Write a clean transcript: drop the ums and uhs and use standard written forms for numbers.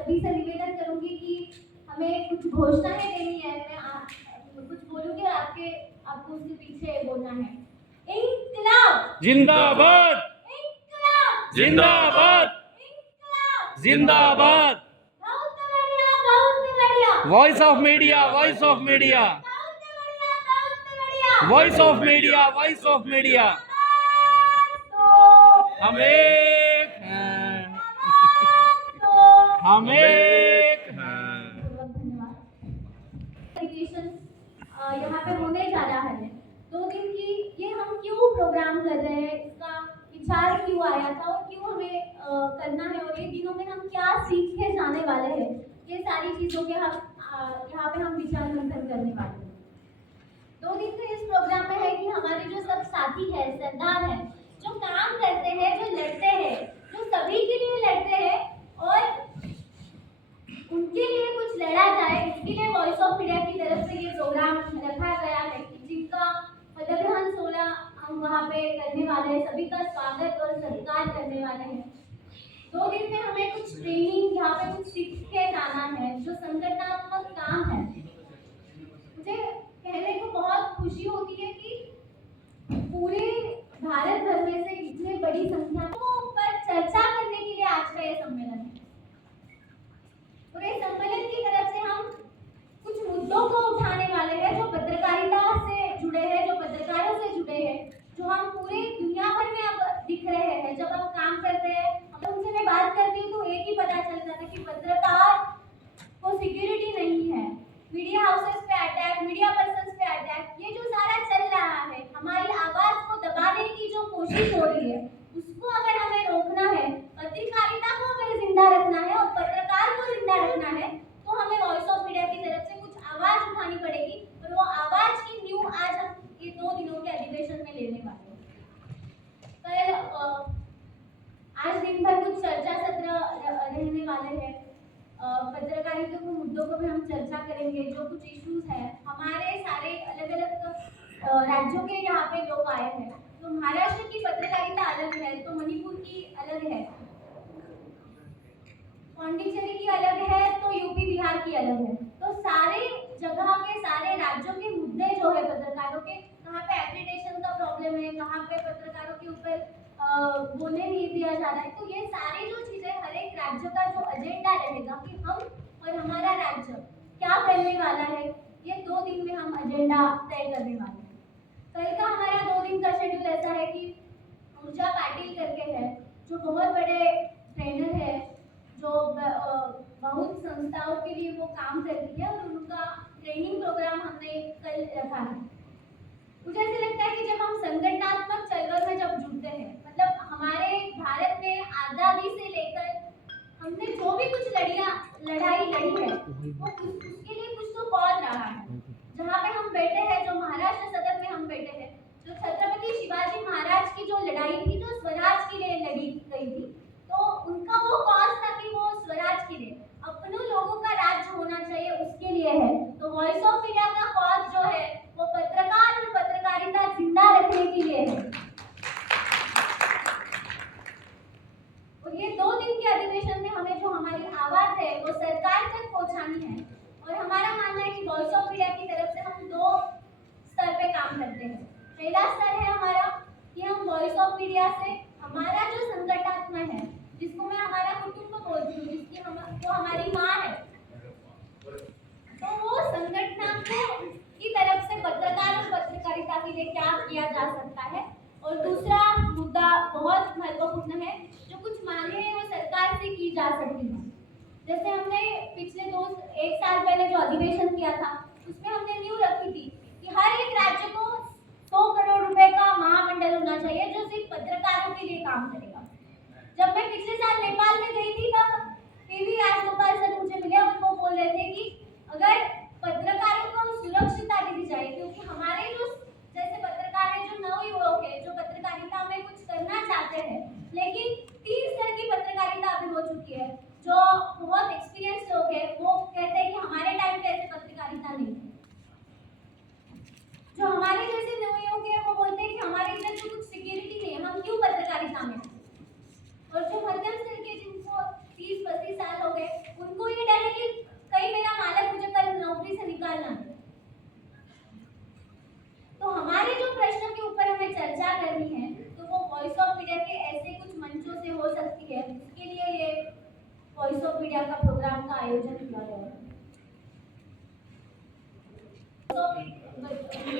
सभी से निवेदन करूंगी कि हमें कुछ घोषणाएं देनी है। मैं कुछ बोलूंगी और आपको उसके पीछे बोलना है। इंकलाब जिंदाबाद, इंकलाब जिंदाबाद, इंकलाब जिंदाबाद। बहुत बढ़िया voice of media, voice of media, voice of media, voice of media. हम एक हैं, हम एक हैं। यहाँ पे होने जा रहा है 2 दिन की। ये हम क्यों प्रोग्राम कर रहे हैं, इसका विचार क्यों आया था और क्यों हमें करना है, और ये दिनों में हम क्या सीख के जाने वाले हैं, ये सारी चीजों के हम यहाँ पे हम विचार मंथन करने वाले हैं। 2 दिन के इस प्रोग्राम में है कि हमारे जो सब साथी है, सरदार है, जो काम करते हैं, जो लड़ते हैं, जो सभी के लिए लड़ते हैं और उनके लिए कुछ लड़ा जाए, इसके लिए वॉइस ऑफ इंडिया की तरफ से ये प्रोग्राम रखा गया है कि जिनका पदग्रहण 16 हम वहाँ पे करने वाले हैं। सभी का स्वागत और सत्कार करने वाले हैं। 2 दिन में हमें कुछ ट्रेनिंग, यहाँ पे कुछ सीख के जाना है, जो संगठनात्मक काम है। मुझे कहने को बहुत खुशी होती है कि पूरे भारत भर में से इतने बड़ी संख्या पर चर्चा करने के लिए आज का ये सम्मेलन है। पूरे सम्मेलन की तरफ से हम कुछ मुद्दों को उठाने वाले हैं जो पत्रकारिता से जुड़े हैं, जो पत्रकारों से जुड़े हैं, जो हम पूरे दुनिया भर में अब दिख रहे हैं। जब हम काम करते हैं, अब उनसे मैं बात करती हूँ तो एक ही पता चल जाता है कि पत्रकार को सिक्योरिटी नहीं है, मीडिया हाउसेस पे अटैक, मीडिया पर्सन्स पे अटैक, ये जो सारा चल रहा है, हमारी आवाज को दबाने की जो कोशिश हो रही है, उसको अगर हमें रोकना है, पत्रकारिता को अगर जिंदा रखना है और पत्रकार को जिंदा रखना है, तो हमें वॉइस ऑफ इंडिया की तरफ से कुछ आवाज उठानी पड़ेगी। और वो आवाज की न्यू आज हम ये 2 दिनों के अधिवेशन में लेने वाले हैं। कल आज दिन भर कुछ चर्चा सत्र रहने वाले हैं। पत्रकारिता के मुद्दों को भी हम चर्चा करेंगे। जो कुछ इश्यूज है, हमारे सारे अलग अलग राज्यों के यहाँ पे लोग आए हैं। तो महाराष्ट्र की पत्रकारिता अलग है, तो मणिपुर की अलग है, पांडिचेरी की अलग है, तो यूपी बिहार की अलग है। तो सारे जगह के, सारे राज्यों के मुद्दे जो है पत्रकारों के, कहाँ पे एक्रेडिटेशन का प्रॉब्लम है, कहाँ पे पत्रकारों के ऊपर बोलने नहीं दिया जा रहा है, तो ये सारी जो चीजें, हर एक राज्य का जो एजेंडा रहेगा कि हम और हमारा राज्य क्या करने वाला है, ये 2 दिन में हम एजेंडा तय करने वाले हैं। कल का हमारा 2 दिन का शेड्यूल ऐसा है कि ऊर्जा पाटिल करके है, जो बहुत बड़े ट्रेनर है, जो बहुत संस्थाओं के लिए वो काम करती है, और उनका ट्रेनिंग प्रोग्राम हमने कल रखा है। मुझे ऐसा लगता है कि जब हम संगठनात्मक चळवळ में जब जुड़ते हैं, मतलब हमारे भारत में आज़ादी से लेकर हमने जो भी कुछ लड़ाई लड़ी है, वो उसके लिए कुछ तो कॉज रहा है। जहाँ पे हम बैठे हैं, जो महाराष्ट्र सदन में हम बैठे हैं, जो छत्रपति शिवाजी महाराज की जो लड़ाई थी, जो स्वराज के लिए लड़ी गई थी, तो उनका वो कॉज था कि वो स्वराज के लिए, अपनों लोगों का राज्य होना चाहिए, उसके लिए है। तो वॉइस ऑफ इंडिया का कॉज जो है वो पत्रकार और पत्रकारिता जिंदा रखने के लिए है। और ये 2 दिन के अधिवेशन में हमें जो हमारी आवाज है वो सरकार तक पहुंचानी है। और हमारा मानना है कि वॉइस ऑफ इंडिया की तरफ से हम 2 स्तर पे काम करते हैं। पहला स्तर है हमारा कि हम वॉइस ऑफ इंडिया से हमारा जो संगठनात्मक है, जिसको मैं हमारा कुटुंब बोलती हूँ, जिसकी वो हमारी माँ है, तो वो संगठन की तरफ से पत्रकार और पत्रकारिता के लिए क्या किया जा सकता है। और दूसरा मुद्दा बहुत महत्वपूर्ण है, जो कुछ मांगे हैं वो सरकार से की जा सकती है। जैसे हमने पिछले 1 साल पहले जो अधिवेशन किया था, उसमें हमने न्यू रखी थी कि हर एक राज्य को 100 करोड़ रुपए का महामंडल होना चाहिए, जो सिर्फ पत्रकारों के लिए काम करेगा। जब मैं पिछले साल नेपाल में गई थी, तब पीवी राजगोपाल सर मुझे मिले और वो बोल रहे थे कि अगर पत्रकारों को सुरक्षितता दी जाए, क्योंकि हमारे जो जैसे पत्रकार है, जो नवयुवक है, जो पत्रकारिता में कुछ करना चाहते हैं, लेकिन 3 स्तर की पत्रकारिता अभी हो चुकी है, जो बहुत एक्सपीरियंस लोग हैं, वो कहते हैं कि हमारे टाइम पे ऐसे पत्रकारिता नहीं थी। जो हमारे जैसे नवयुवक हैं, वो बोलते हैं कि हमारे इधर तो कुछ सिक्योरिटी नहीं है, हम क्यों पत्रकारिता में। और जो मध्यम स्तर के जिनको आयोजन किया गया है। तो